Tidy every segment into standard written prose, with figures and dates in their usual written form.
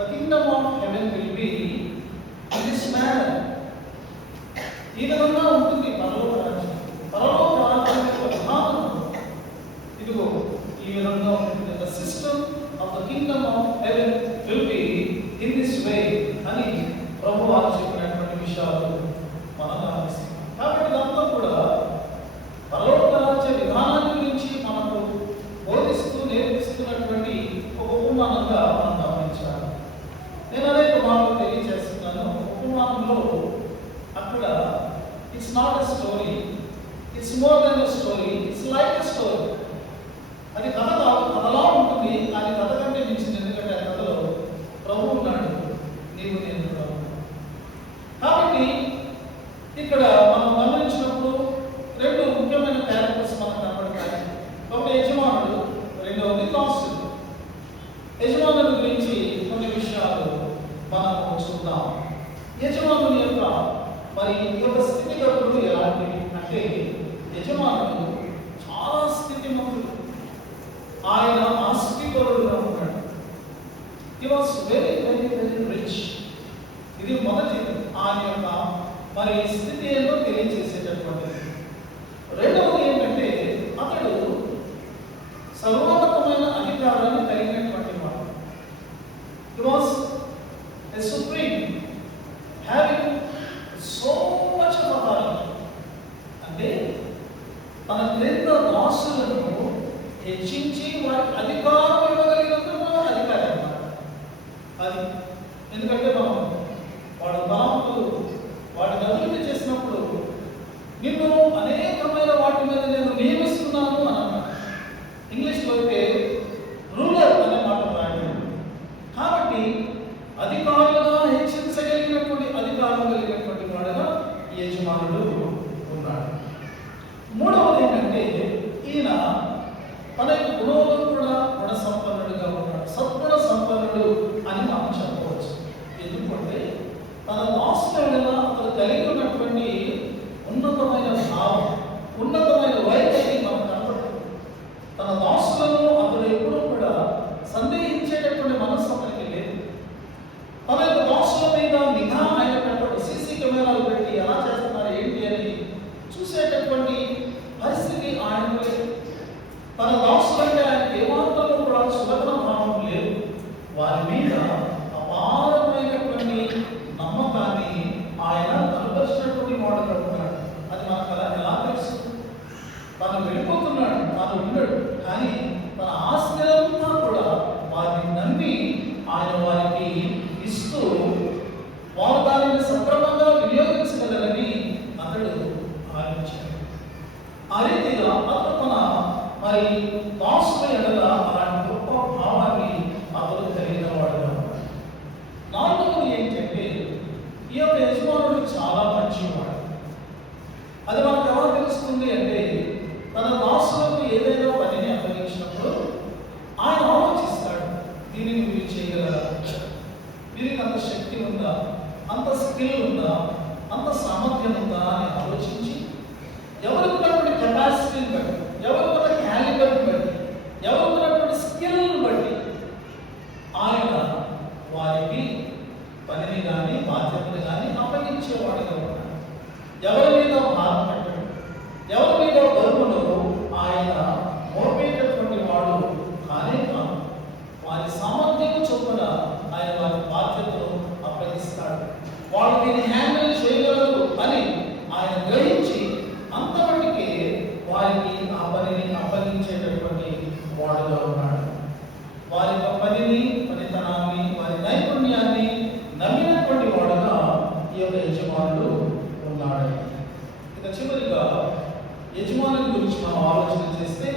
The kingdom of heaven will be in this manner. ఈ విధంగా ఉంటుంది పరలోక రాజ్యం. పరలోక రాజ్యం యొక్క విధానం ఇదిగో ఈ విధంగా ఉంటుంది. The system of the kingdom of heaven will be in this way అని ప్రభువు వారు చెప్పినటువంటి విషయాలు మనం గమనిస్తాం. కాబట్టి ఇదంతా కూడా పరలోక రాజ్య విధానాన్ని గురించి మనకు బోధిస్తూ నేర్పిస్తున్నటువంటి ఒక ఉపమానంగా మనం గమనించాలి. నేను అనేక మార్లు తెలియజేస్తున్నాను. ఉపమానంలో అక్కడ it's not a story, it's more than a story, it's like a story. అది కథ కాదు, కథలా ఉంటుంది. అది కథ కంటే మించింది. ఎందుకంటే ఆ కథలో ప్రభువు ఉన్నాడు, నీవు నేను కూడా. కాబట్టి ఇక్కడ మనం గమనించినప్పుడు రెండు ముఖ్యమైన క్యారెక్టర్స్ మనకు కనపడతాయి. ఒకటి యజమానుడు, రెండవది దాసుడు. యజమానుల గురించి కొన్ని విషయాలు మనం చూద్దాం. యజమానుని యొక్క మరి ఈ యొక్క స్థితిగతులు ఎలాంటివి అంటే, యజమానుడు చాలా స్థితిమంతుడు. ఆయన ఆస్తిపరుడుగా ఉన్నాడు. He was very very very rich. ఇది మొదటిది, ఆయన యొక్క మరి స్థితి ఏంటో తెలియజేసేటటువంటిది. రెండవది ఏంటంటే, అతడు సర్వోన్నతమైన అధికారాన్ని కలిగినటువంటి వాడు. He was a supreme, having so much of authority. అంటే తన క్రింద దాసులను హెచ్చించి వారికి అధికారం ఇవ్వగలిగినందుకు అధికారం అన్నమాట. అది ఎందుకంటే మనం వాడు తలంపులు వాటిని అభివృద్ధి చేసినప్పుడు నిన్ను అనేకమైన వాటి మీద నేను నియమిస్తున్నాను అని అన్నాడు. ఇంగ్లీష్లో అయితే రూలర్ అనే మాట రాయడం. కాబట్టి అధికారులుగా హెచ్చించగలిగినటువంటి అధికారం కలిగినటువంటి వాడుగా ఈ యజమానుడు ఉన్నాడు. మూడవది ఏంటంటే, ఈయన తన యొక్క గుణంలో కూడా గుణ సంపన్నుడిగా ఉన్నాడు. సద్గుణ సంపన్నుడు అని మనం చెప్పవచ్చు. ఎందుకంటే తన దాసుల అతను కలిగి ఉన్నటువంటి ఉన్నతమైన భావం, ఉన్నతమైన వైఖరి మనకు కనపడుతుంది. తన దాసులను అతను ఎప్పుడూ కూడా సందేహించేటటువంటి మనస్సు అతనికి లేదు. తన యొక్క దాసుల మీద నిఘా ఆయన పెట్టాడు. సీసీ కెమెరాలు పెట్టి ఎలా చేస్తున్నారు ఏంటి అని చూసేటటువంటి పరిస్థితి ఆయనకు లేదు. తన దాసులంటే ఆయనకు ఏమాత్రం కూడా సులభన భావం లేదు. వారి మీద అపారమైనటువంటి నమ్మకాన్ని ఆయన కనపరిచినటువంటి వాడుగా ఉన్నాడు. అది మనకు ఎలా తెలుసు? తను వెళ్ళిపోతున్నాడు, తాను ఉన్నాడు, కానీ తన ఆస్తిలంతా కూడా వారిని నమ్మి ఆయన వారికి ఇస్తూ వారు దానిని సక్రమంగా వినియోగించగలరని అతడు భావించాడు. ఆ రీతిగా అతను తన మరి దాసుల ఎడల అలాంటి గొప్ప భావాన్ని అతను కలిగిన వాడుగా ఉన్నాడు. నాలుగవది ఏంటంటే, ఈ యొక్క యజమానుడు చాలా మంచివాడు. అది మనకు ఎలా తెలుస్తుంది అంటే, తన దాసులకు ఏదైనా పనిని అప్పగించినప్పుడు ఆయన ఆలోచిస్తాడు, దీనిని మీరు చేయగలరా, దీనికి అంత శక్తి ఉందా, అంత స్కిల్ ఉందా, అంత సామర్థ్యం ఉందా అని ఆలోచించి ఎవరికి ఉన్నటువంటి కెపాసిటీని బట్టి, ఎవరికి ఉన్న క్యాలిబర్ని బట్టి, ఎవరికి ఉన్నటువంటి స్కిల్ని బట్టి ఆయన వారికి పనిని కానీ బాధ్యతను కానీ అప్పగించేవాడిగా ఉన్నాడు. ఎవరి మీద భారం పెట్టడు, ఎవరి మీద బరువును ఆయన మోపేటటువంటి వాడు కానే కాదు. వారి సామర్థ్యం చొప్పున ఆయన వారి బాధ్యతను అప్పగిస్తాడు. వాళ్ళు దీన్ని హ్యాండిల్ చేయగలరు అని ఆయన గ్రహించి అంతవరకే వారికి ఆ పనిని అప్పగించేటటువంటి వాడుగా ఉన్నాడు. వారి యొక్క పనిని, పనితనాన్ని, వారి నైపుణ్యాన్ని నమ్మినటువంటి వాడుగా ఈ యొక్క యజమానుడు ఉన్నాడు. ఇక చివరిగా యజమానుని గురించి మనం ఆలోచన చేస్తే,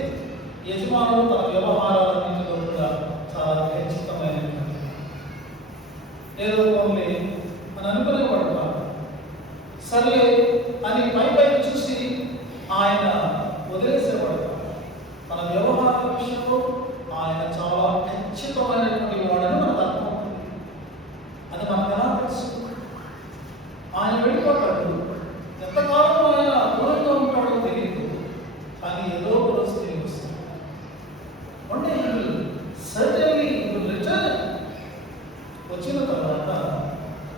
యజమానుడు తన వ్యవహారాలన్నింటిలో కూడా చాలా ఖచ్చితమైనటువంటి ఏదో కొన్ని అని అనుకునేవాడు కాదు. సర్లే అని పైపైకి చూసి ఆయన వదిలేసేవాడు కాదు. తన వ్యవహార విషయంలో ఆయన చాలా ఖచ్చితమైనటువంటి వాడని మనకు అర్థమవుతుంది. అది మనకు ఎలా తెలుసు? ఆయన వెళ్ళిపోతాడు, ఎంతకాలం ఆయన దూరంగా ఉంటాడో తెలియదు, కానీ ఏదో ఒక రోజు తిరిగి వస్తాడు. One day he will certainly return. వచ్చిన తర్వాత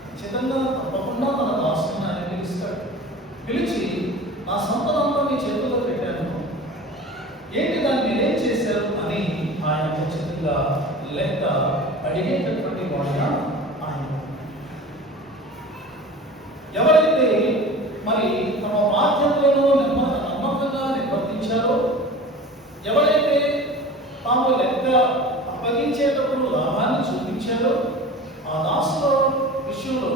ఖచ్చితంగా తప్పకుండా తన దాసుని ఆయన పిలుస్తాడు. పిలిచి, నా సంపదంతా మీ చేతుల్లో పెట్టాను, ఏంటి దాన్ని మీరేం చేశారు అని ఆయన ఖచ్చితంగా లెక్క అడిగేటటువంటి వాడుగా ఆయన. ఎవరైతే మరి తమ బాధ్యతలను నమ్మకంగా నిర్వర్తించారో, ఎవరైతే తాము లెక్క అప్పగించేటప్పుడు లాభాన్ని చూపించారో, ఆ దాసుల విషయంలో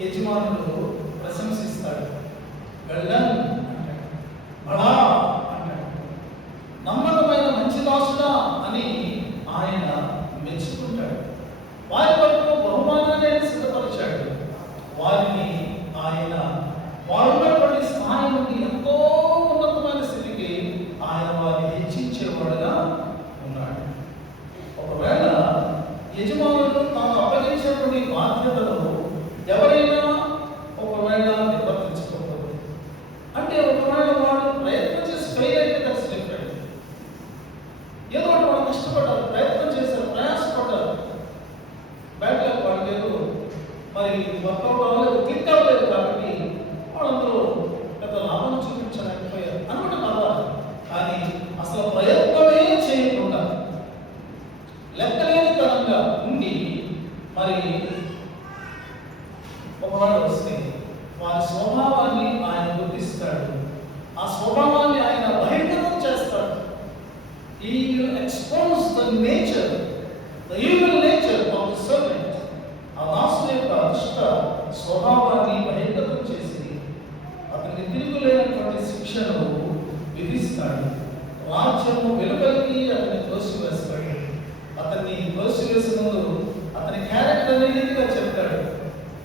యజమానుడు ప్రశంసిస్తాడు. వెళ్ళన్ అంటాడు, బడా అంటాడు, నమ్మకమైన మంచి దాసుడా అని ఆయన మెచ్చుకుంటాడు. వారి వరకు బహుమానాన్ని సిద్ధపరిచాడు. వారిని ఆయన వారున్నటువంటి స్థాయి నుండి ఎంతో ఉన్నతమైన స్థితికి ఆయన వారిని హెచ్చించేవాడుగా ఉన్నాడు. ఒకవేళ యజమానులు తాను అప్పగించేటువంటి బాధ్యతలు ఎవరైనా ఒకవేళ నిర్వర్తించకపోతే, అంటే ఒకవేళ వాడు ప్రయత్నం చేసి ఫెయిల్ అయితే దట్స్ డిఫరెంట్. ఏదో ఒకటి వాళ్ళు కష్టపడ్డారు, ప్రయత్నం చేశారు, ప్రయాసపడ్డారు, బ్యాక్ లక్ వాళ్ళకేదో మరి వర్కౌట్ అవ్వలేదు, క్లిక్ అవ్వలేదు, కాబట్టి వాళ్ళందరూ పెద్ద లాభం చూపించలేకపోయారు అనుకుంటే పర్వాలేదు. కానీ అసలు ప్రయత్నమే చేయకుండా లెక్కలేనితనంగా ఉండి మరి ఒకవాడు వస్తే వారి స్వభావాన్ని ఆయన గుర్తిస్తాడు. ఆ స్వభావాన్ని ఆయన బహిర్గతం చేస్తాడు. He will expose the nature, the evil nature of the servant. ఆ దాసుని యొక్క దుష్ట స్వభావాన్ని బహిర్గతం చేసి అతనికి తిరుగులేనటువంటి శిక్షను విధిస్తాడు. రాజ్యము వెలుపలికి అతన్ని తోసివేస్తాడు. అతన్ని తోసివేసిన ముందు అతని క్యారెక్టర్ నీతిగా చెప్తాడు.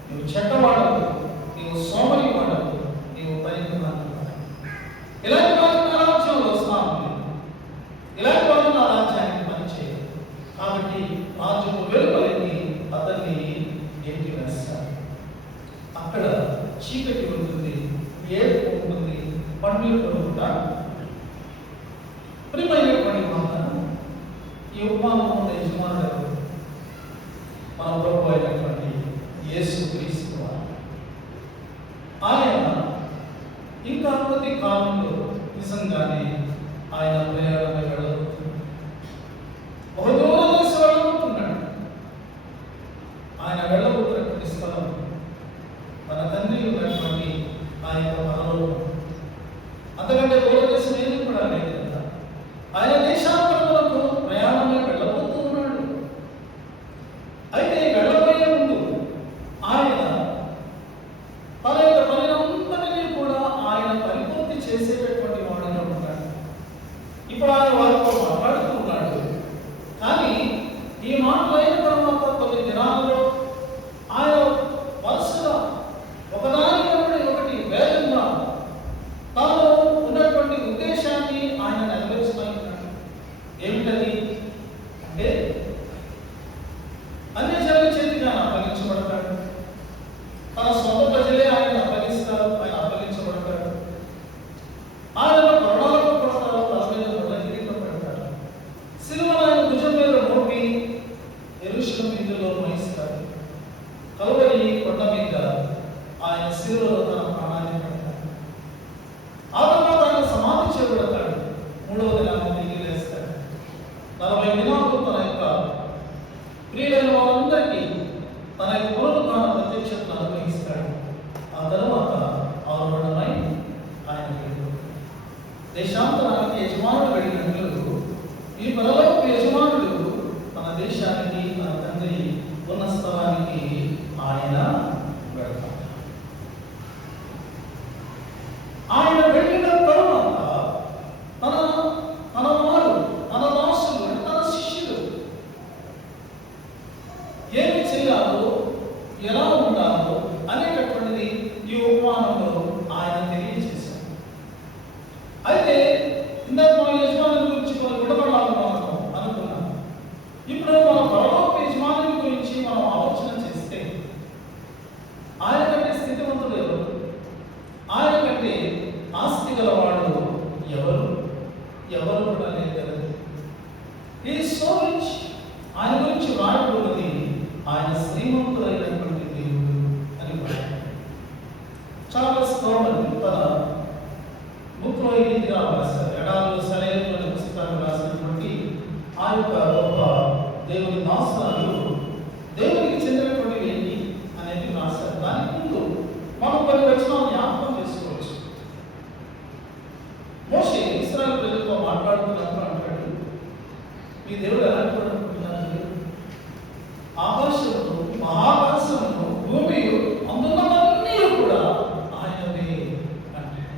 నువ్వు చెడ్డవాడవు, నీవు సోమరి వాడవు, నీవు పనికిమాలిన వాడవు. ఇలాంటి వారు నా రాజ్యంలో స్థానం లేదు, ఇలాంటి వారు నా రాజ్యానికి పనిచేయరు. కాబట్టి రాజ్యము వెలుపలికి అతన్ని ఎత్తి వేస్తారు. అక్కడ చీకటి ఉంటుంది, ఏడుపు ఉంటుంది, పండ్లు కొనుక్కుంటా. ప్రియమైనటువంటి ఈ ఉపమానం యజమానుడు మన ప్రభు అయినటువంటి యేసు క్రీస్తు వారు. ఆయన ఇంకా కొద్ది కాలంలో నిజంగానే ఆయన ప్రయాణమై వెళ్ళబోతున్నాడు. ఒక దూరం దేశ వెళ్ళబోతున్నాడు. ఆయన వెళ్ళబోతున్నటువంటి స్థలం తన తండ్రి ఉన్నటువంటి ఆ యొక్క పరలోకం. అంతకంటే దూరదేశం ఏది కూడా లేదు కదా. ఆయన దేశాంతరములకు ప్రయాణమై వెళ్ళబోతూ ఉన్నాడు. అయితే వెళ్ళబోయే ముందు ఆయన తన యొక్క పనినంతటినీ కూడా ఆయన పరిపూర్తి చేసేటటువంటి వాడుగా ఉంటాడు. ఇప్పుడు ఆయన వారితో మాట్లాడుతూ ఉన్నాడు. కానీ ఈ మాటలు అయిన తర్వాత కొన్ని దినాల్లో ఆయన వరుసగా ఒకదాని ఒకటి వేగంగా తాను ఉన్నటువంటి ఉద్దేశాన్ని ఆయన నెరవేర్చుకుంటున్నాడు. ఏమిటది అంటే అన్ని జనుల చేతికి ఆయన అప్పగించబడతాడు. తన సొంత ప్రజలే ఆయన అప్పగిస్తారు, ఆయన అప్పగించబడతాడు. ఆయన కొరడాలకు కొడతారు, తల మీద కొరడ కిరీటం పెడతాడు. సిలువను ఆయన భుజం మీద మోపి యెరూషలేము వీధుల్లో మోయిస్తాడు. కల్వరి కొండ మీద ఆయన సిలువలో తన ప్రాణాన్ని పెడతాడు. ఆ తర్వాత ఆయన సమాధి చేయబడతాడు. మూడవ దినాన్ని తిరిగి లేస్తాడు. 40 దినాలు తన యొక్క ప్రియులైన వారందరికీ తన యొక్క పునరుద్ధాన ప్రత్యక్షతను అనుగ్రహిస్తాడు. ఆ తర్వాత ఆరుబడమై ఆయన వెళ్ళిపోతాడు. దేశాంతరానికి యజమానుడు వెళ్ళినట్లు ఈ పరలోక యజమానుడు తన దేశానికి, తన తండ్రి ఉన్న స్థలానికి ఆయన వెళ్తాడు. ఆయన వెళ్ళిన తరువాత తన వారు, తన దాసులు, తన శిష్యులు ఏమి చేయాలో, ఎలా ఉండాలో అనేటటువంటిది ఈ ఉపమానంలో ఆయన తెలియజేశారు. అయితే ఇందాక మన యజమానుల గురించి మనం విడబడాలను అనుకున్నాం. ఇప్పుడు మన పరలోక యజమానుల గురించి మనం ఆలోచన చేస్తే ఆయన కంటే స్థితివంతుడు ఎవరు? ఆయన కంటే ఆస్తి గలవాడు ఎవరు? ఎవరు కూడా లేదు కదా. ఈ సో రిచ్. ఆయన గురించి రాయబడినది ఆయన స్త్రీ నీతిమంతుడైనటువంటి దేవుడు అని రాశాడు. చార్లెస్ కామన్ తన బుక్లో ఈ రీతిగా రాశారు. ఎడారులు సెలయేరు అనే పుస్తకాన్ని రాసినటువంటి ఆ యొక్క గొప్ప దేవుని దాసులు దేవునికి చెందినటువంటివి ఏంటి అనేది రాశారు. దానికి ముందు మనం కొన్ని వచనాలను జ్ఞాపకం చేసుకోవచ్చు. మోషే ఇశ్రాయేలు ప్రజలతో మాట్లాడుతున్నప్పుడు అంటాడు, మీ దేవుడు ఎలాంటి వాడు అనుకుంటున్నారు? ఆకాశమును మహాకాశమును భూమియు అందున్నవన్నీ కూడా ఆయనవే అంటాడు.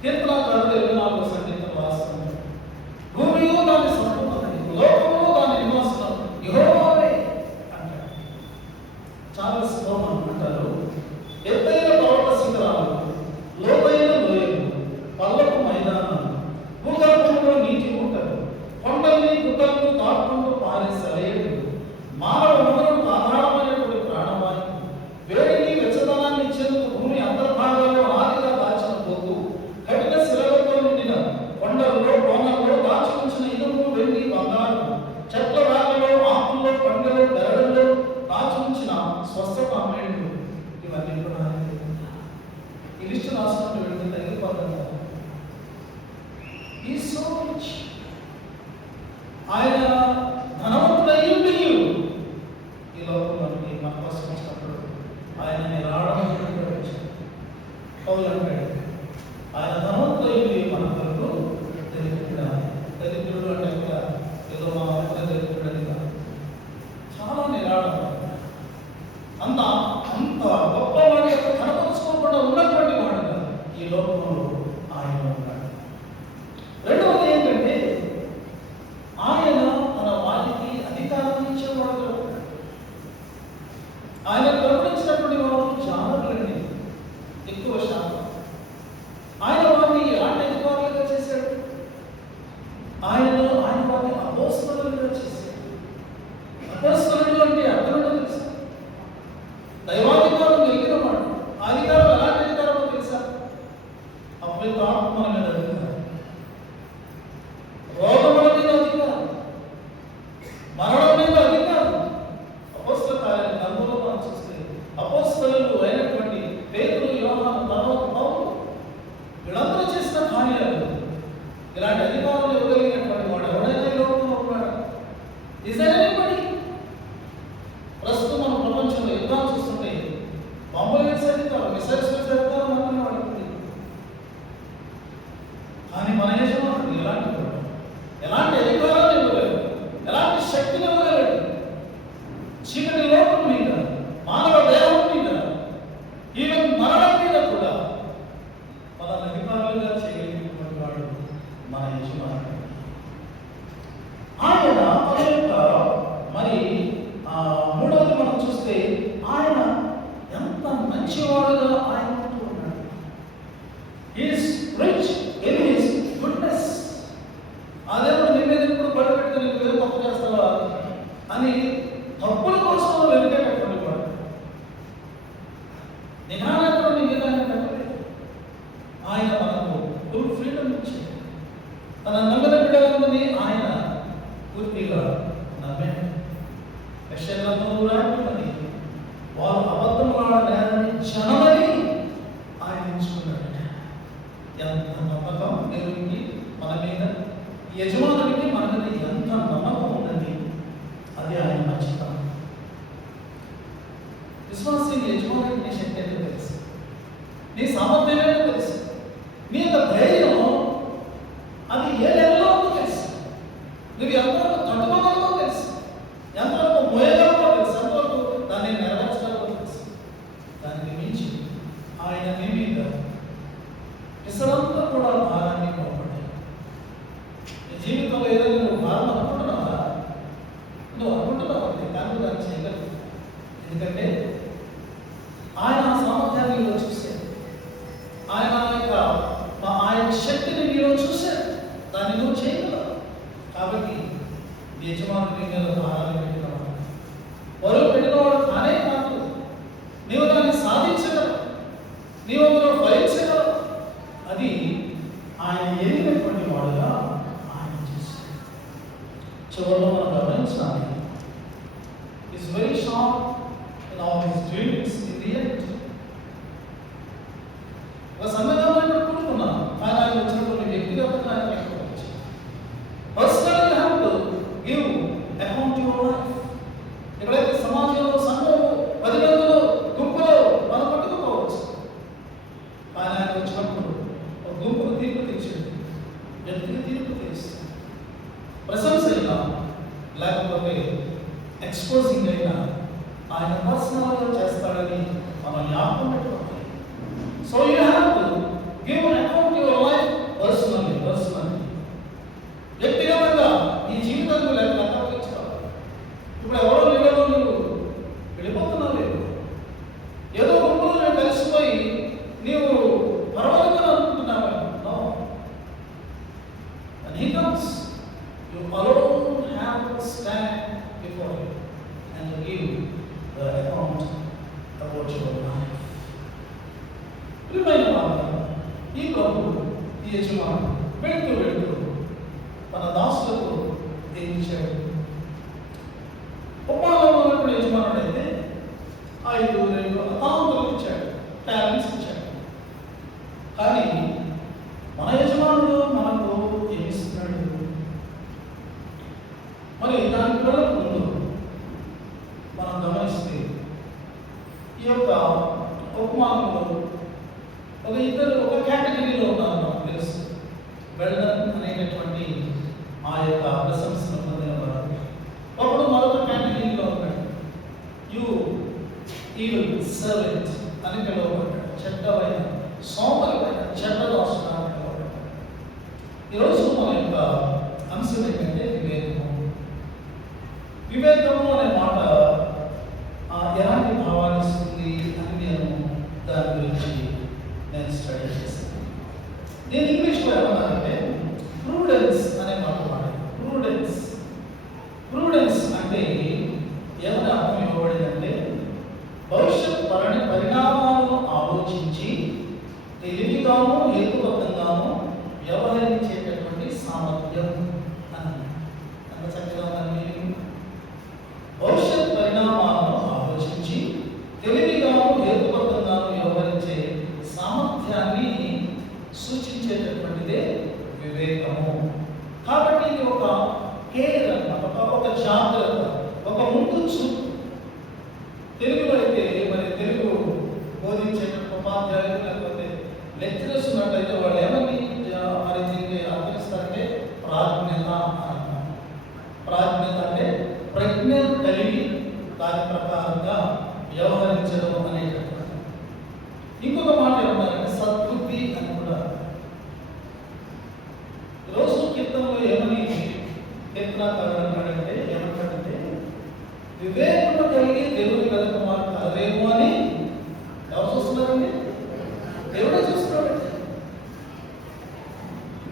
కీర్తనకారుడు 24వ సంగీతం రాస్తున్నాడు, భూమియు దాని సంపూర్ణత, లోకము దాని నివాసం యెహోవావే అంటాడు. చార్లెస్ కామన్ అంటారు, ఎత్తైన పర్వత శిఖరాలు, లోతైన లోయలు, పల్లపు మైదానాలు, భూగర్భంలో నీటి ఊటలు, కొండల్ని గుట్టలను దాటుకుంటూ పారే సెలయేరు, మానవ మనుగడకు ఆధారమైనటువంటి ప్రాణవాయువు, వేడిని వెచ్చదనాన్ని ఇచ్చేందుకు భూమి అంతర్భాగంలో ఆదిగా దాచిన బొగ్గు, కఠిన శిలలతో నిండిన కొండల్లో కోనల్లో దాచి ఉంచిన ఇనుము, వెండి, బంగారం, చెట్ల రాళ్ళలో, ఆకుల్లో, పండ్లలో, బెరడుల్లో దాచి ఉంచిన స్వస్థత మేళ్ళు, ఇవన్నీ కూడా ఈ లిస్టు రాసుకుంటూ వెళ్తే తగ్గిపోతారు. ఈ సో రిచ్, ఆయన ధనవంతుడయ్యుండి ఈ లోకంలోకి మన కోసం వచ్చినప్పుడు ఆయన నిరాడంబరంగా పౌలు అంటాడు, ఆయన ధనవంతుడయ్యుండి మన కొరకు దరిద్రుడు. దరిద్రుడు అంటే కూడా ఏదో మా ఒక్క దరిద్రుడు అని కాదు, చాలా నిరాడంబరంగా అంత అంత గొప్పవాడి యొక్క కనపరుచుకోకుండా ఉన్నటువంటి వాడుగా ఈ లోకంలో ఆయన ఉన్నాడు. రెండవది ఏంటంటే ఆయన తన వారికి అధికారం ఇచ్చేవాడు. ఆయన కరుణించినటువంటి వారు జానరులండి ఎక్కువ శాతం. ఆయన వారిని ఎలాంటి అధికారులుగా చేశాడు? ఆయన వారిని అపోస్తలులుగా చేశాడు. అపోస్తలులు అంటే అర్థం తెలుసా? దైవాధికారం కలిగిన వాడు. ఆ అధికారం ఎలాంటి అధికారమో తెలుసా? అపవిత్రాత్మల మీద అధికారం, రోగముల మీద అధికారం, మరణం మీద అధికారం. అపోస్తల కార్యాలు 4లో మనం చూస్తే అపోస్తలులు అయినటువంటి పేతురు, యోహాను, తర్వాత పౌలు వీళ్ళందరూ చేసిన కార్యాలు. ఇలాంటి అధికారులు ఇవ్వగలిగినటువంటి వాడు ఎవరైనా ఈ లోకంలో ఉన్నాడు? Is there anybody? ప్రస్తుతం మన ప్రపంచంలో యుద్ధాలు చూస్తుంటే బాంబులు వేసే అధికారం, మిసైల్స్ వేసే అధికారం మాత్రమే వాడుతుంది. కానీ మన యజమానుడు ఎలాంటి వాడు? ఎలాంటి అధికారాలు ఇవ్వలేడు, ఎలాంటి శక్తిని ఇవ్వలేడు. చీకటి లోకం మీద, మానవ దేహం మీద, ఈవెన్ మరణం మీద కూడా మనల్ని అధికారులుగా చేయగలిగినటువంటి వాడు మన యజమానుడు. ఆయన తన యొక్క మరి మూడవది మనం చూస్తే ఆయన ఎంత మంచివాడుగా ఆయన ఉంటూ ఉన్నాడు. Is rich in his goodness. ఆ దేవుడు నీ మీద ఎప్పుడు పడబెట్టుకుని నువ్వేం తప్పు చేస్తావా అని తప్పుల కోసం వెలిగేటటువంటి వాడు. నిఘానంతో నీ మీద ఆయన పెట్టలేదు. ఆయన మనకు ఫుల్ ఫ్రీడమ్ ఇచ్చాడు. తన నమ్మిన బిడ్డలందరినీ ఆయన పూర్తిగా నమ్మాడు. యెషయాగ్రంథంలో రాయబడింది, వారు అబద్ధములాడని జనమని ఆయన ఎంచుకున్నాడు. ఎంత నమ్మకం దేవునికి మన మీద, యజమానుడికి మన మీద ఎంత నమ్మకం ఉన్నది. అది ఆయన మంచితనం. విశ్వాసి యజమానికి నీ శక్తి ఏంటో తెలుసు, నీ సామర్థ్యం ఏంటో తెలుసు, నీ యొక్క ధైర్యం అది ఏ లెవెల్లో ఉందో తెలుసు, నువ్వు ఎంతవరకు తట్టుకోగలవో తెలుసు, ఎంతవరకు మోయగలవో తెలుసు, ఎంతవరకు దాన్ని నెరవేర్చగలవో తెలుసు. దానికి మించి ఆయన నీ మీద ఇసరంతా కూడా భారాన్ని పోగొట్టాడు. నీ జీవితంలో ఏదైనా నువ్వు భారం అనుకుంటున్నావా? నువ్వు అనుకుంటున్నావు అంటే కానీ దాన్ని చేయగలవు. ఎందుకంటే ఆయన సామర్థ్యాన్ని నీలో చూశాడు, ఆయన యొక్క శక్తిని నీలో చూశాడు, దాన్ని నువ్వు చేయగలవు. కాబట్టి యజమానుడి మీద భారాన్ని పెట్టినవాడు, బరువు పెట్టినవాడు తానే కాదు, నీవు దాన్ని సాధించగలవు, నీవు అందులో ఫలించగలవు. అది ఆయన ఎరిగినటువంటి వాడుగా ఆయన చేశాడు. చివరిలో మనం గమనించాలి, is very sharp in all his dreams in the end. ఒక సంఘంలో కూడుకున్నాను, కానీ ఆయన వచ్చినప్పుడు వ్యక్తిగతంగా ఆయన లేకపోవచ్చు. Personal you have to give account your life. ఎక్కడైతే సమాజంలో సంఘంలో 10 మందిలో గుంపులో మనం పట్టుకోవచ్చు, కానీ ఆయన వచ్చినప్పుడు ఒక గుంపుకు తీర్పు తీర్చండి, వ్యక్తికి తీర్పు తీరుస్తుంది. ప్రశంస అయినా లేకపోతే ఎక్స్పోజింగ్ అయినా ఆయన పర్సనల్గా చేస్తాడని మనం జ్ఞాపకం పెట్టుకోవాలి. So you have to give an account your life personally. వ్యక్తిగతంగా నీ జీవితంలో లెక్క ఇచ్చుకోవాలి. ఇప్పుడు ఎవరో లీడర్లో నువ్వు వెళ్ళిపోతున్నావు లేదు, ఏదో గుంపులో నువ్వు కలిసిపోయి నీవు పర్వాలేదని అనుకుంటున్నావు. No, when he comes, you alone have to stand before him and to give the account about your life. ప్రియమైన వారు, ఈ ప్రభు ఈ యజమానుడు వెళుతూ మన దాసులకు ఏం ఇచ్చాడు? ఉపాధిలో ఉన్నప్పుడు యజమానుడు అయితే 5 తాళంతులు ఇచ్చాడు, టాలెంట్స్ ఇచ్చాడు. కానీ మన యజమానుడు మనకు ఏమిస్తున్నాడు? మరి దాని పిల్లలకు ముందు మనం గమనిస్తే ఈ యొక్క ఉపమానంలో ఒక కేటగిరీలో ఉన్నారు. మనకు తెలుసు, వెల్డన్ అనేటటువంటి ఆ యొక్క ప్రశంసను పొందిన వారు. అప్పుడు మరొక కేటగిరీలో ఉన్నాడు, యూ ఈవిల్ సర్వెంట్ అని పిలువబడ్డాడు. చెడ్డమైన సోమరిపోయిన చెడ్డదాసుడు అని పిలువబడ్డాడు. ఈరోజు మన యొక్క అంశం ఏంటంటే వివేకము అనే మాట ఎలాంటి భావాన్ని ఇస్తుంది అని నేను దాని గురించి స్టడీ చేశాను. నేను ఇంగ్లీష్లో ఏమన్నానంటే ప్రూడెన్స్ అనే మాట వాడాను. ప్రూడెన్స్ అంటే ఏమైనా అర్థం ఇవ్వబడిందంటే భవిష్యత్ పరిణామాలను ఆలోచించి తెలివిగాను హేతుబద్ధంగాను వ్యవహరించేటటువంటి సామర్థ్యం అని. అంత చక్కగా ఉందండి. భవిష్యత్ పరిణామాలను ఆలోచించి తెలివిగాను హేతుబద్ధంగాను వ్యవహరించే సామర్థ్యాన్ని సూచించేటటువంటిదే వివేకము. కాబట్టి ఇది ఒక కేర్ అన్నమాట, ఒక జాగ్రత్త, ఒక ముందు చూపు. తెలుగులో అయితే మరి తెలుగు బోధించే ఉపాధ్యాయులు లేకపోతే లెక్చరర్స్ ఉన్నట్లయితే వాళ్ళు ఏమని మరి దీన్ని అర్థిస్తారంటే ప్రాజ్ఞత అంటారు. ప్రాజ్ఞత అంటే ప్రజ్ఞ కలిగి దాని ప్రకారంగా వ్యవహరించడం అనేటటువంటి. ఇంకొక మాట ఏమన్నారంటే సద్బుద్ధి అని కూడా. రోజు కీర్తనలో ఏమని కీర్తనకారుడు అన్నాడంటే ఏమంటాడంటే వివేకము కలిగి దేవుని వెతకవారు కలరేమో అని ఎవరు చూస్తున్నారండి? దేవుడే చూస్తున్నాడు.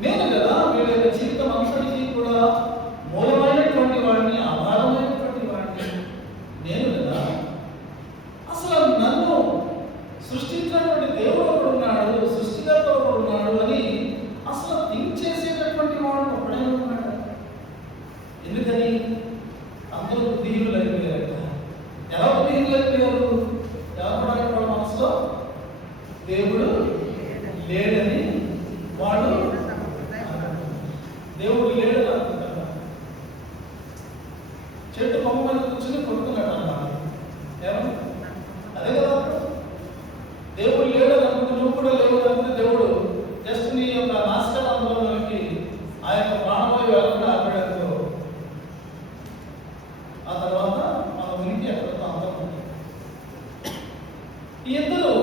నేను కదా వీళ్ళ యొక్క జీవితం అంశానికి కూడా మూలమైనటువంటి వాడిని, ఆధారమైనటువంటి వాడిని నేను కదా. అసలు నన్ను సృష్టించినటువంటి దేవుడు ఒకడు ఉన్నాడు, సృష్టికర్త ఒకడు ఉన్నాడు అని అసలు థింక్ చేసేటటువంటి వాడు ఒకడే ఉన్నాడు. ఎందుకని? అందరూ బుద్ధిహీనులు అయిపోయారు. ఎలా బుద్ధిహీనులు అయిపోయారు? ఎవరు వాళ్ళ మనసులో దేవుడు లేడని వాడు, దేవుడు లేడని అనుకుంటారు. చెట్టు కొమ్మ మీద కూర్చొని కొడుకున్నాడు అన్నమాట. ఏమన్నా అదే కదా, దేవుడు లేడని అనుకుంటే నువ్వు కూడా లేవు అనుకుంటే దేవుడు జస్ట్ నీ యొక్క నాశకాలంలోకి ఆ యొక్క ప్రాణవాయు వెళ్ళకుండా ఆపేయడంతో ఆ తర్వాత మన ఉనికి ఎక్కడితో అందరం ఉంటుంది. ఈ ఇద్దరు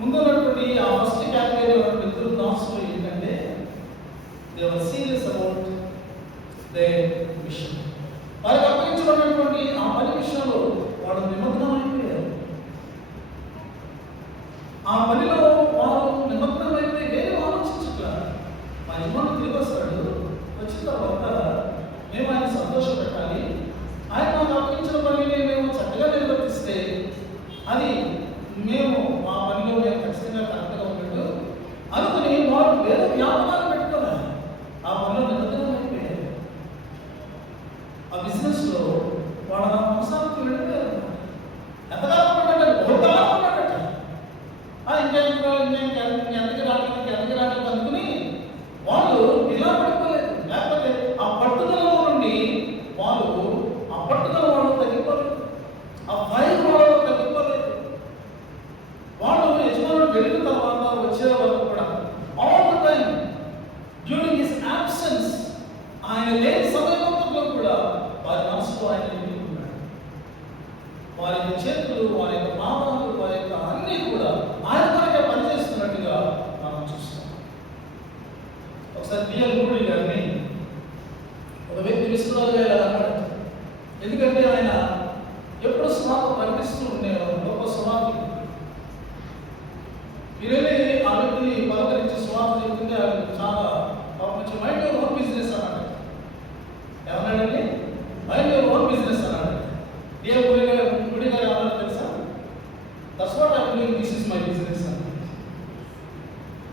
ముందున్నటువంటి ఆ ఫస్ట్ కేటగిరీ ఉన్నటువంటి ఇద్దరు దాసులు ఏంటంటే they were serious about their mission. వారికి అప్పగించబడినటువంటి ఆ పని విషయంలో వాడు నిమగ్నం అయిపోయారు. ఆ పనిలో వారు నిమగ్నం అయిపోయి వేరే ఆలోచించట్లేదు. మా యజమానుడు తిరిగి వస్తాడు, వచ్చిన తర్వాత మేము ఆయన సంతోష పెట్టాలి, ఆయన మాకు అప్పగించిన పనిని మేము చక్కగా నిర్వర్తిస్తే అది మేము మా పనిలో మేము ఖచ్చితంగా కరెక్ట్గా ఉన్నట్టు అనుకుని వారు వేరే వ్యాపారాలు పెట్టుకోవాలి. ఆ పనిలో నిమగ్నం అయిపోయారు. ఆ బిజినెస్లో వాళ్ళ కొనసాగుతూ వెళ్ళిపోయారు. వారి యొక్క చేతులు, వారి యొక్క నామాలు, వారి యొక్క అన్నీ కూడా ఆయన కొరకే పనిచేస్తున్నట్టుగా మనం చూస్తాం. ఒకసారి బిఎల్ మూడి గారిని ఒక వ్యక్తి విశ్వనాథుగా ఇలా అన్నాడు. ఎందుకంటే ఆయన ఎప్పుడు సువార్త ప్రకటిస్తూ ఉండేవారు, గొప్ప సువార్త. మీరేమి ఆ వ్యక్తిని పలకరించి సువార్త చెప్తుంటే ఆయన చాలా పాపం మైండ్ యువర్ ఓన్ బిజినెస్ అన్నాడు. ఏమన్నాడండి? మైండ్ యువర్ ఓన్ బిజినెస్ అన్నాడు. బిఎల్ మూడి గారు ఏమన్నాడు తెలుసా? That's what I doing, this is my business అన్నాడు.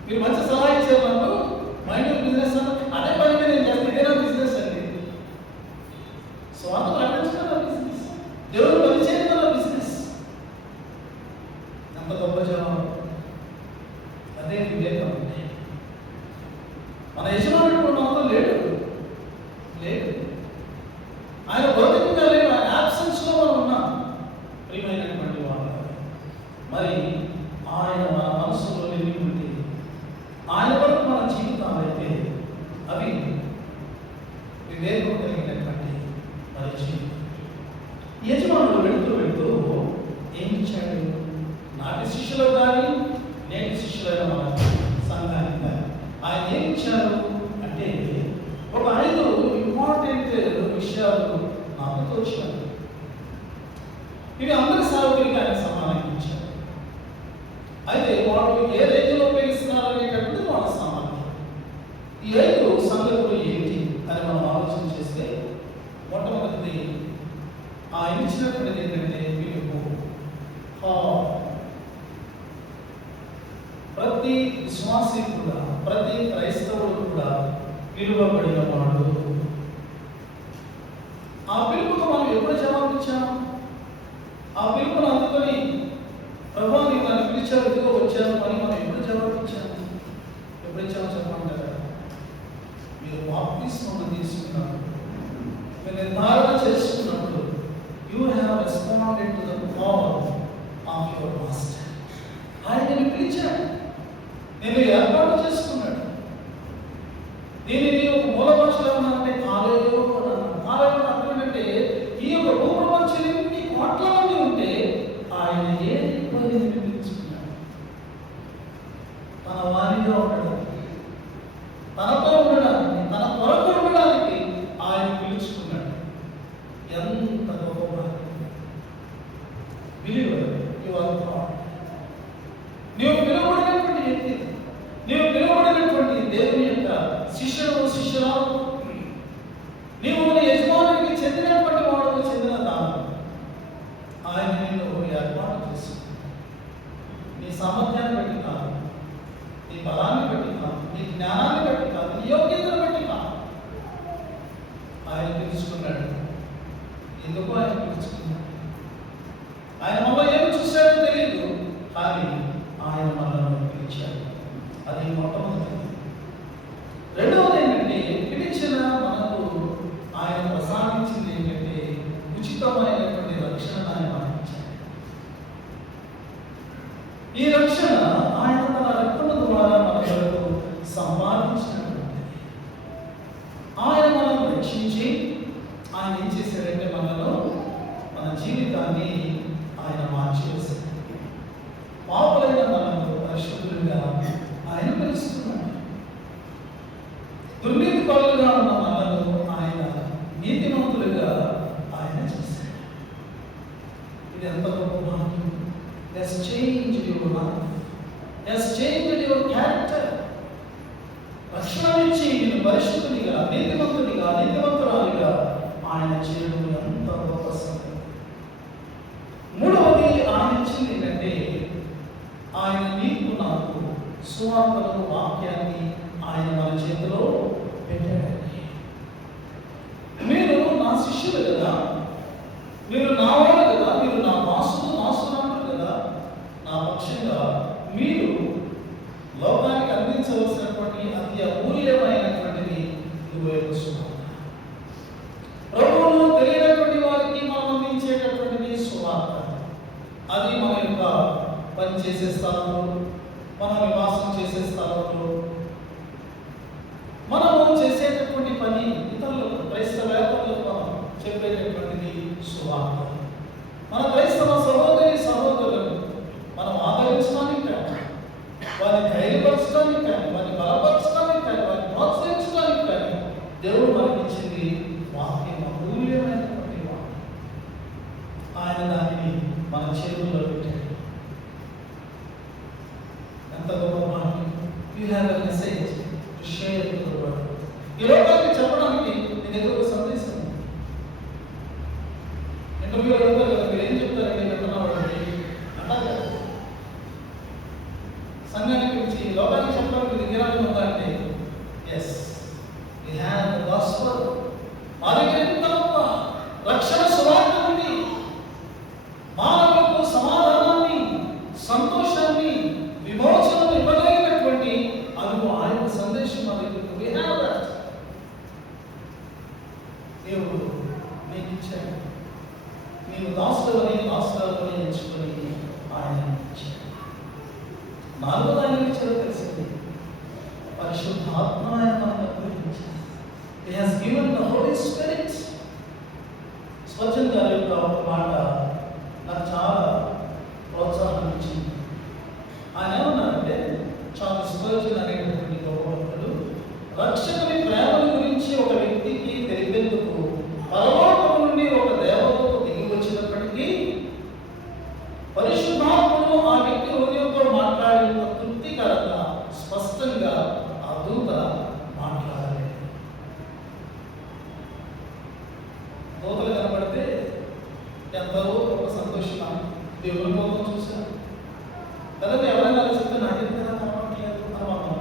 మీరు మంచి సలహా ఇచ్చేవాళ్ళు మైండ్ యువర్ బిజినెస్ అన్నారు. అదే పని మీద నేను చేస్తే ఇదే నా బిజినెస్ అండి. స్వార్థం ప్రకటించడం నా బిజినెస్, దేవుడు పని చేయడం నా బిజినెస్. అంత గొప్ప జవాబు. అదే వివేకం. మన యజమానుడు మనతో లేడు, ఆయన భౌతికంగా లేడు, ఆయన యాబ్సెన్స్ లో మనం ఉన్నాం. ప్రియమైనటువంటి వాళ్ళు, మరి ఆయన మన మనసులో నిలిపి ఆయన వరకు మన జీవితాలు అయితే అవి వివేకం కలిగినటువంటి మన జీవితం. యజమానుడు వెళుతూ ఏమి ఇచ్చాడు? నాటి శిష్యులు కానీ నేటి శిష్యులైన మన సంఘానికి కానీ ఆయన ఏమి ఇచ్చారు అంటే ఒక 5 ఇంపార్టెంట్ విషయాలు నాకు తోచినాయి. ఇవి అందరి సాగుడికి ఆయన సమానంగా ఇచ్చారు. అయితే వాళ్ళు ఏ రేంజ్లో ఉపయోగిస్తున్నారు అనేటప్పుడు వాళ్ళ సామర్థ్యం. ఈ 5 సంగతులు ఏమిటి అని మనం ఆలోచన చేస్తే, మొట్టమొదటిది ఆయన ఇచ్చినటువంటిది ఏంటంటే పిలుపు. ప్రతి విశ్వాసి కూడా, ప్రతి క్రైస్తవుడు కూడా పిలువబడిన వాడు. ఆ పిలుపుకు మనం ఎప్పుడు జవాబిచ్చాము? ఆ పిలుపును అందుకొని ప్రభువా నేను నన్ను పిలిచావు, ఇదిగో వచ్చాను అని మనం ఎప్పుడు జవాబిచ్చాము? ఎప్పుడు ఇచ్చామో చెప్పమంటారా? మీరు బాప్తిస్మం తీసుకున్నప్పుడు, మీరు నిర్ధారణ చేసుకున్నప్పుడు, you have responded to the call of your master. ఆయన నిన్ను పిలిచాడు, నేను ఏర్పాటు చేసుకున్నాడు. దీనిని ఒక మూల భాషలో ఉన్నారంటే కాలేజో కాలేజీ అర్థం ఏంటంటే ఈ యొక్క భూప్రపంచాన్ని కోట్ల మంది ఉంటే ఆయన ఏ ఇబ్బంది పిలుచుకున్నాడు. తన వారిగా ఉండడానికి, తనతో ఉండడానికి, తన కొరకు ఉండడానికి ఆయన పిలుచుకున్నాడు. ఎంత గొప్ప బిలీవర్ యు ఆర్ గాడ్. నీవు పిలువబడినటువంటి వ్యక్తి, నీవు పిలువబడినటువంటి దేవుని యొక్క శిష్యుడు, శిష్యురాలు, నీవు నీ యజమానునికి చెందినటువంటి వాడుకు చెందిన దానం. ఆయన నిన్ను ఏర్పాటు చేసుకుంది. నీ సామర్థ్యాన్ని బట్టి కాదు, నీ బలాన్ని బట్టి కాదు, నీ జ్ఞానాన్ని బట్టి కాదు, నీ యోగ్యతను బట్టి కాదు. ఆయన పిలుచుకున్నాడు. ఎందుకు ఆయన పిలుచుకున్నాడు? ఆయన మమ్మల్ని ఏమి చూశాడో తెలియదు, కానీ ఆయన మనల్ని పిలిచాడు. అది మొట్టమొదటి. రెండవది ఏంటంటే, పిలిచిన మనకు ఆయన ప్రసాదించింది ఏంటంటే ఉచితమైనటువంటి రక్షణ ఆయన మనకిచ్చాడు. ఈ రక్షణ ఆయన తన రక్తము ద్వారా మన కొరకు సంపాదించినటువంటిది. ఆయన మనల్ని రక్షించి ఆయన ఏం చేశాడంటే మన జీవితాన్ని ఆయన మార్చేశాడు. పాపులైన మనకు పరిశుద్ధులుగా ఆయన పిలుస్తున్నాడు. దుర్నీతి పరులుగా ఉన్న మనలను ఆయన నీతిమంతులుగా ఆయన చేశాడు. ఇది ఎంత గొప్ప భాగ్యం. Has changed your life, has changed your character. రక్షణ నుంచి నేను పరిశుద్ధునిగా, నీతిమంతురాలిగా ఆయన చేయడం ఎంత గొప్ప సంగతి. మూడవది ఆయన ఇచ్చింది ఏంటంటే, ఆయన నీకు నాకు సువార్తను, వాక్యాన్ని ఆయన మన చేతిలో పెట్టాడండి. మీరు నా శిష్యులు కదా, మీరు నా వాళ్ళు కదా, మీరు నా దాసులు కదా, నా పక్షంగా మీరు లోకానికి అందించవలసినటువంటి అతి అమూల్యమైనటువంటిది సువార్త. ప్రభువును తెలియనటువంటి వారికి మనం అందించేటటువంటిది సువార్త. అది మన యొక్క పని చేసే స్థలంలో, మనం నివాసం చేసే స్థలంలో, మనము చేసేటటువంటి పని, ఇతరులకు, క్రైస్తవేతరులకు మనం చెప్పేటటువంటిది సువార్త. మన క్రైస్తవ సహోదరి సహోదరులను మనం ఆదరించడానికి కానీ, వారిని ధైర్యపరచడానికి కానీ, వారిని బలపరచడానికి కానీ, వారిని ప్రోత్సహించడానికి కానీ దేవుడు మనకిచ్చింది వాక్యం, అమూల్యమైనటువంటి వాక్యం. ఆయన దానిని మన చేతుల్లో పెట్టాడు. ఎంత గొప్ప వాక్యం! You have a message to share with the world. ఈ లోకానికి చెప్పడానికి నేను ఏదో ఒక సందేశం. ఇంటర్వ్యూలో అడుగుతారు కదా, మీరు ఏం చెప్తారండి చెప్తున్నాడు అన్నాగా. సంఘానికి గురించి లోకానికి చెప్పడానికి మీకు నిరాశ ఉందా అంటే yes, we have the gospel. మా దగ్గర ఎంత గొప్ప రక్షణ సువార్త ఉంది. మానవులకు సమాధానాన్ని, సంతోషాన్ని, విమోచనను ఇవ్వగలిగినటువంటి అది ఆయన సందేశం మా దగ్గర. We have that. దేవుడు మీకు ఇచ్చాడు. మీరు దాసులని ఎంచుకొని ఆయన ఇచ్చాడు. నాలుగో ఆయన ఇచ్చారో తెలిసింది, పరిశుద్ధాత్మ ఆయన మనకు గురించారు. He has given the Holy Spirit. స్వచ్ఛంద గారి యొక్క ఒక మాట నాకు చాలా ప్రోత్సాహం ఇచ్చింది. ఆయన ఏమన్నారంటే, చార్లెస్ స్పర్జన్ అనేటటువంటి గొప్ప భక్తుడు రక్షకుని ప్రేమల గురించి ఒక వ్యక్తికి తెలిపేందుకు పరలోకం నుండి ఒక దేవతకు దిగి వచ్చినప్పటికీ పరిశుద్ధాత్మను ఆ వ్యక్తి హృదయంతో మాట్లాడిన తృప్తికరంగా స్పష్టంగా ఆ దూత మాట్లాడలేదు. దూతలు కనబడితే ఎంతో గొప్ప సంతోషం. దేవుని ముఖం చూశాను కదా, ఎవరైనా చెప్తే నాకేం కదా కనబడట్లేదు అనుమానం.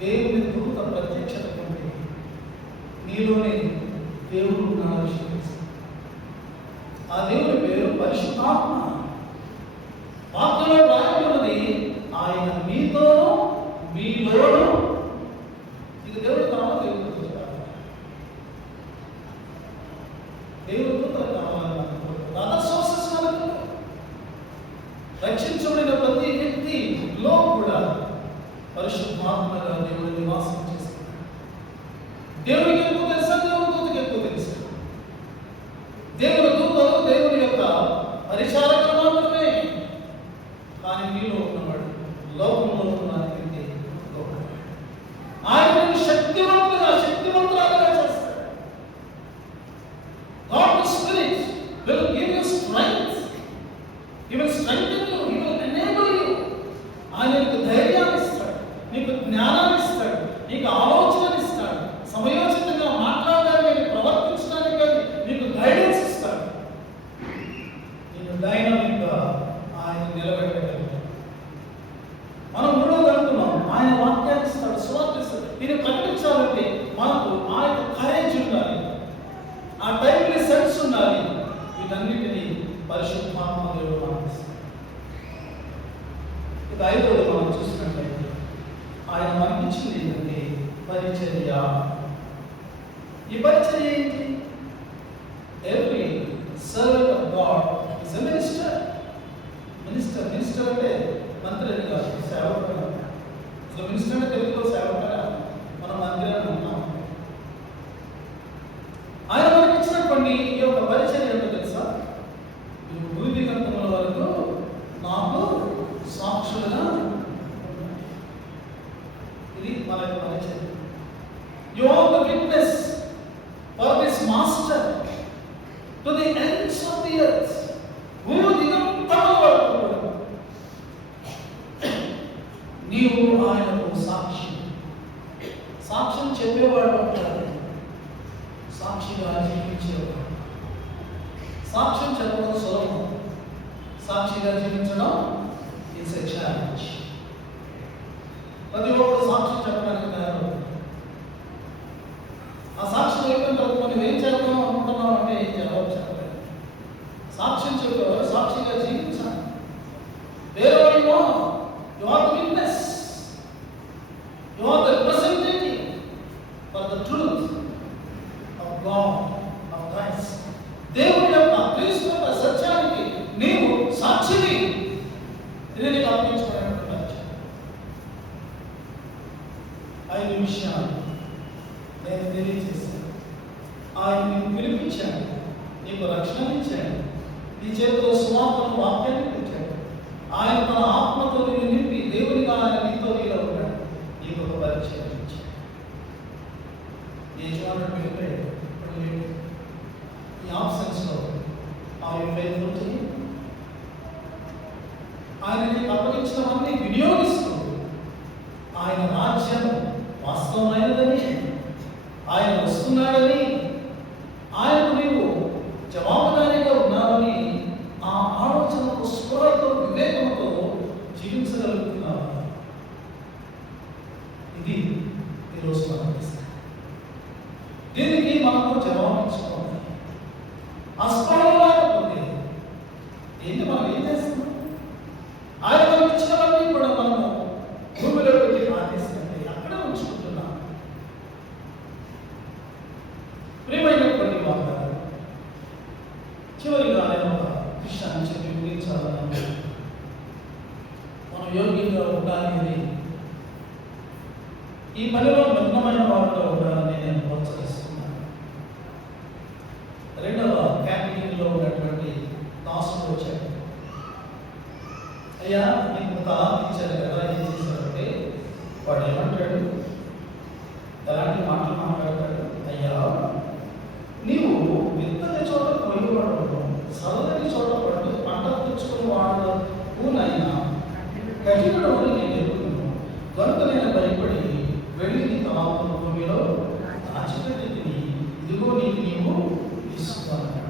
దేవుని దూత ప్రత్యక్షత కంటే నీలోనే దేవుడు ఉన్నాడు. ఆ దేవుని పేరు పరిశుద్ధాత్మ. వాక్యంలో రాయబడినది ఆయన మీతోనూ మీలోనూ. ఇది దేవుడి కావాలి. దేవుడు దేవుడు దూతలు కావాలన్నా అదర్ సోర్సెస్ మనకు. రక్షించబడిన ప్రతి వ్యక్తిలో కూడా పరిశుద్ధాత్మగా దేవుడు నివాసం చేస్తాడు. దేవుడికి ఎక్కువ తెలుసా, దేవుడి దూతకి ఎక్కువ తెలుసు. దేవుని దూతలు దేవుని యొక్క పరిచారకులు మాత్రమే. కానీ మీలో ఉన్నవాడు, లోకంలో ఉన్న వ్యక్తి లోకం. ఆయన శక్తివంతురాలుగా చేస్తాడు. God's Spirit will give you strength. He will strengthen you. He will enable you. ఆయన నీకు ధైర్యాన్ని ఇస్తాడు, నీకు జ్ఞానాన్ని ఇస్తాడు, నీకు ఆలోచనని ఇస్తాడు, సమయోచితంగా మాట్లాడడానికి, ప్రవర్తించడానికి కానీ నీకు గైడెన్స్ ఇస్తాడు. నేను డైనమిక్గా ఆయన నిలబెట్టగలుగుతాడు. మనం మూడోది అనుకున్నాం, ఆయన వాక్యాన్ని ఇస్తాడు, సువార్తిస్తాడు. దీన్ని ప్రకటించాలంటే మనకు ఆ యొక్క కరేజ్ ఉండాలి, ఆ టైంలీ సెన్స్ ఉండాలి. వీటన్నిటినీ పరిశుద్ధాత్మ దేవుడు మనకు ఇస్తాడు. ఇక ఐదోది మనం చూసినట్లయితే ఆయన మనకి ఇచ్చింది ఏంటంటే పరిచర్య. ఈ పరిచర్య ఏంటి? Every servant of God is a minister. Minister అంటే మంత్రి అని కాదు, సేవకుడు. అసలు మినిస్టర్ అంటే తెలుగులో సేవకుడు, మనం మంత్రి అని ఉన్నాం. ఆయన మనకి ఇచ్చినటువంటి ఈ యొక్క పరిచర్య ఏంటో తెలుసా? భూమికంతముల వరకు నాకు సాక్షులుగా. ఇది మన యొక్క పరిచర్య. You are the witness for this master to the ends of the earth. భూదిగంతముల వరకు నీవు ఆయనకు సాక్షి. సాక్ష్యం చెప్పేవాడు అంటారు, సాక్షిగా జీవించేవాడు. సాక్ష్యం చెప్పడం సులభం, సాక్షిగా జీవించడం ఇట్స్ ఎ ఛాలెంజ్. ప్రతి ఒక్కరు సాక్ష్యం చెప్పడానికి తయారు. ఆ సాక్ష్యం అయిపోయిన తర్వాత మనం ఏం చేద్దాం అనుకుంటున్నాం అంటే ఏం జవాబు చెప్పలేదు. సాక్ష్యం చెప్పేవారు సాక్షిగా జీవించాలి. వేరే you are the witness, you are the representative for the truth of God, of Christ. దేవుని యొక్క క్రీస్తు యొక్క సత్యానికి నీవు సాక్షిని. ఇది నీకు అర్పించుకోవడానికి ఐదు విషయాలు నేను తెలియజేశాను. ఆయన నేను పిలిపించాను, రక్షణనిచ్చాడు. నీ చేతిలో సువార్తను వాక్యాన్ని పెట్టాడు. ఆయన తన ఆత్మతో నిన్ను నింపి దేవునిగా ఆయన నీతో నీలో ఉన్నాడు. నీకు ఒక పరిచయం ఇచ్చాడు. యజమానుడు వెళ్ళిపోయాడు. ఈ ఆప్షన్స్లో ఆయన ఫెయిల్ఫుల్ టు హిమ్. ఆయన నీకు అప్పగించినవన్నీ వినియోగిస్తూ ఆయన రాజ్యం వాస్తవమైనదని, ఆయన వస్తున్నాడని, ఆయనకు నీవు జవాబుదారీగా ఉన్నావని ఆ ఆలోచనకు స్ఫురతో వివేకంతో జీవించగలుగుతున్నావు. ఇది ఈరోజు మనం దీనికి మనము జవాబించుకోవాలి. ఆ స్ఫురణ లేకపోతే ఏంటి మనం ఏం చేస్తున్నాం? ఆయన మనకు ఇచ్చినవన్నీ కూడా మనము భూమిలో పెట్టి ఆదేశించండి అక్కడే ఉంచుకుంటున్నాం. ప్రియమైనటువంటి వారు, చివరిగా ఆయన ఒక విషయాన్ని చెప్పి ముగించాలని, మనం యోగ్యంగా ఉండాలి, ఈ పనిలో నిమగ్నమైన వారిలో ఉండాలని నేను ప్రోత్సహిస్తున్నాను. రెండవ క్యాంటీన్లో ఉన్నటువంటి దాసుడు వచ్చాడు. అయ్యా నీకు తలాంతి ఇచ్చారు కదా, ఏం చేశారంటే వాడు ఏమంటాడు, ఎలాంటి మాటలు మాట్లాడతాడు? అయ్యా నీవు విత్తని చోట కొయ్యవాడు, చల్లని చోట పడు పంట తెచ్చుకుని వాడు పూనైనా కఠినుడు అని నేను ఎదుర్కొన్నాను. కనుక నేను భయపడి వెళ్ళి నీ తలాంతుల భూమిలో దాచిపెట్టి తిని ఇదిగో నీకు నీవు తీసుకున్నాను.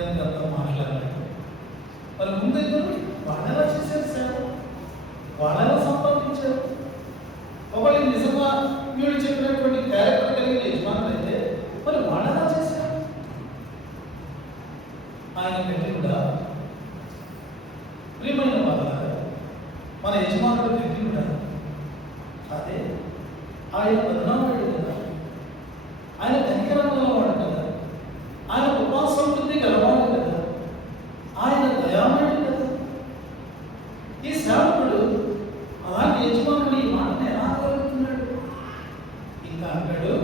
ఎంత మాట్లాడాలి. మరి ముందైతే వాళ్ళెలా చేశారు సార్? వాళ్ళెలా సంపాదించారు? ఒకవేళ నిజంగా వీళ్ళు చెప్పినటువంటి క్యారెక్టర్ కలిగిన యజమానులు అయితే మరి వాళ్ళెలా చేశారు? ఆయన కఠినుడా? ప్రియమైన వాళ్ళ మన యజమానుడు కఠినుడా? అదే ఆయన బదనామయుడు కదా, ఆయన కనికరంగా వాడు కదా, ఆయన ఉపాసంతృప్తి గలవాడు కదా, ఆయన దయామయుడు కదా. ఈ సేవకుడు అలాంటి యజమానుడు ఈ మాటను ఎలా కలుగుతున్నాడు? ఇంకా అంటాడు,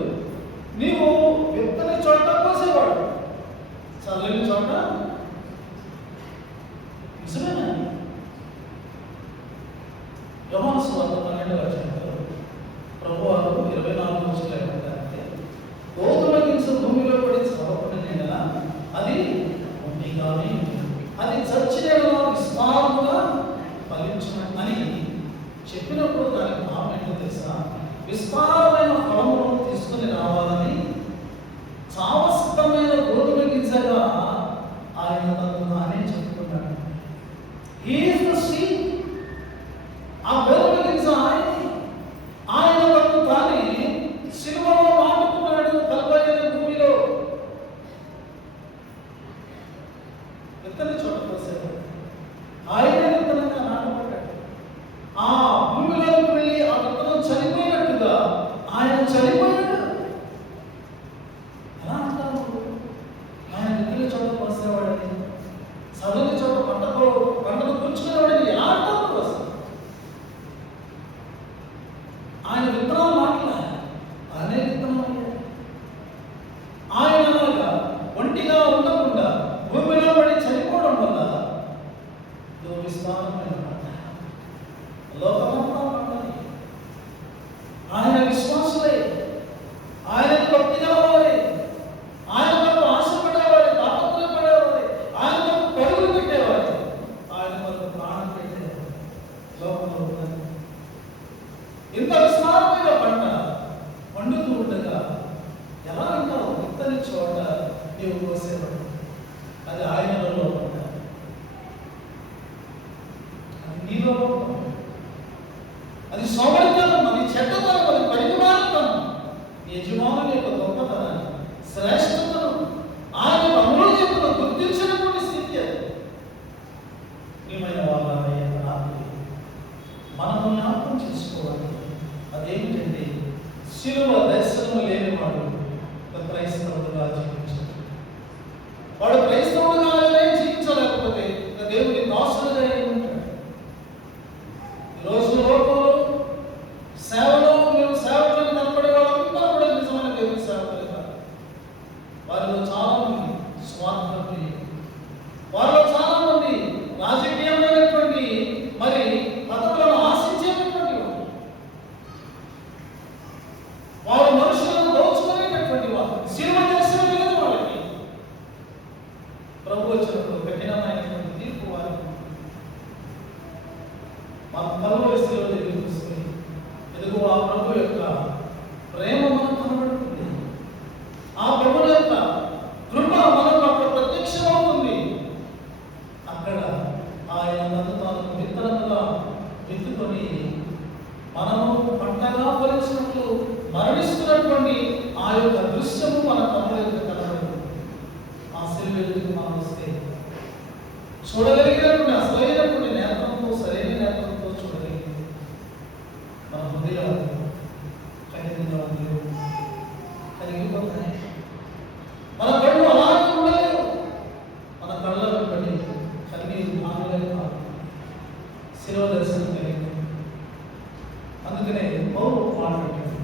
నీవు విత్తని చోట కోసేవాడు, చల్లని చోట. నిజమేనా? యోహాను సువార్త 12వ అధ్యాయంలో ప్రభువారు 24 వచనంలో ఏమంటారంటే, గోధుమ గింజ భూమిలో పడి చదవకుండా అది ఉండిగానే అది చచ్చిన విస్తారముగా ఫలించును అని చెప్పినప్పుడు దానికి భావం ఏంటో తెలుసా? విస్తారమైన ఫలములను తీసుకుని రావాలని సావసిద్ధమైన గోధుమ గింజగా ఆయన తను తానే చెప్పుకున్నాడు. He is the seed. ఆ గోధుమ గింజ ఆయన తను తానే సిలువలో నాటుకున్నాడు. కల్వరి భూమిలో విత్తని చోట కోసాడు. ఆయన విత్తనంగా నాటబడ్డాడు. ఆ భూమిలోకి వెళ్ళి ఆ విత్తనం చనిపోయినట్టుగా ఆయన చనిపోయాడు. ఎలా అంటారు? ఆయన విత్తని చోట కోసేవాడని, చదువుని చోట పంటను కూర్చుకునేవాడని ఎలా అంటారు? అసలు ఆయన విత్తనాలు మాట్లా అనే విత్తనం అయ్యాడు. ఆయనలాగా ఒంటిగా ఉండకుండా భూమిలో పడి చనిపోవడం వల్ల విస్తారమైన లోకమంతా పడ్డది. ఆయన విశ్వాసులే, ఆయన భక్తిగా వారే, ఆయన వరకు ఆశపడేవారే, తాపత్రయపడేవారే, ఆయన వరకు పరుగులు పెట్టేవారే, ఆయన వరకు ప్రాణం ప్రభు వచ్చినప్పుడు కఠినమైనటువంటి తీర్పు వారికి మన కలువరి శిలువ దగ్గర చూసుకుని ఎదుగు ఆ ప్రభు యొక్క ప్రేమ మనకు కనబడుతుంది. ఆ ప్రభు యొక్క కృప మనకు అక్కడ ప్రత్యక్షమవుతుంది. అక్కడ ఆయన నన్ను తాను విత్తనముగా విత్తుకొని మనము పంటగా ఫలించినట్లు మరణిస్తున్నటువంటి ఆ యొక్క దృశ్యము మన కన్నుల ఎదుట కనబడుతుంది. ఆ శిలువ ఎదుటికి మనం వస్తే చూడగలిగినటువంటి అసలైనటువంటి నేత్రంతో, సరైన నేత్రంతో చూడగలిగింది మన హృదయాలు కఠినంగా కరిగిపోతాయి. మన కళ్ళు అలాగే ఉండలేవు. మన కళ్ళ వెంబడి కన్నీరు మానలే కాదు. శిలువ దర్శనం కలిగింది. అందుకనే పౌలు మాట్లాడాడు,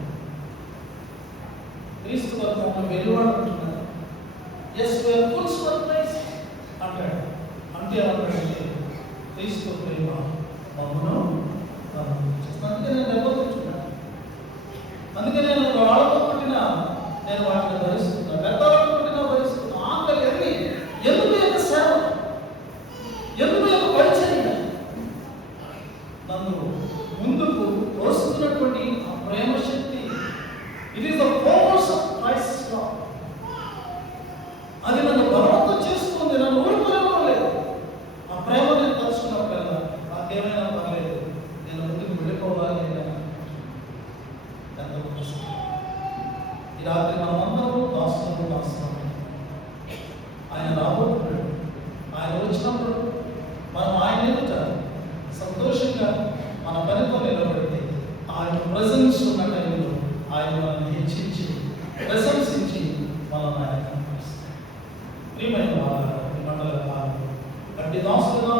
క్రీస్తు కొరకు వెలువాడు అంటున్నారు. ఎస్ వేర్ ఫుల్ సర్ప్రైజ్ అంటాడు. అంటే ఏమంటాడంటే క్రీస్తు ప్రేమ మమ్మను. అందుకే నేను దెబ్బతింటున్నాను. అందుకే నేను వాళ్ళతో పుట్టిన నేను వాటిని భరిస్తున్నా, పెద్దవాళ్ళతో పుట్టిన భరిస్తున్నా. ఆకలి ఎన్ని ఎందుకు యొక్క సేవ, ఎందుకు యొక్క పరిచర్య నన్ను ముందుకు తోస్తున్నటువంటి ఆ ప్రేమ శక్తి. It is the force of Christ love. అది నన్ను బలవంతం చేస్తుంది. నన్ను ఊరుకోలేదు. ఆ ప్రేమ నేను తలుచుకున్నప్పుడల్లా నాకేమైనా పర్లేదు, నేను ముందుకు వెళ్ళిపోవాలి. ఈ రాత్రి మనమందరూ దాస్తున్నాం. ఆయన రాబోతున్నాడు. ఆయన వచ్చినప్పుడు మనం ఆయన ఎదుట సంతోషంగా మన పనితో నిలబడితే ఆయన ప్రజెన్స్ ఉన్న టైంలో ఆయన మనల్ని హెచ్చించి ప్రశంసించి మనల్ని ఆయన కనిపిస్తాడు. ప్రియమైన మండల కాలం గట్టి దాసులుగా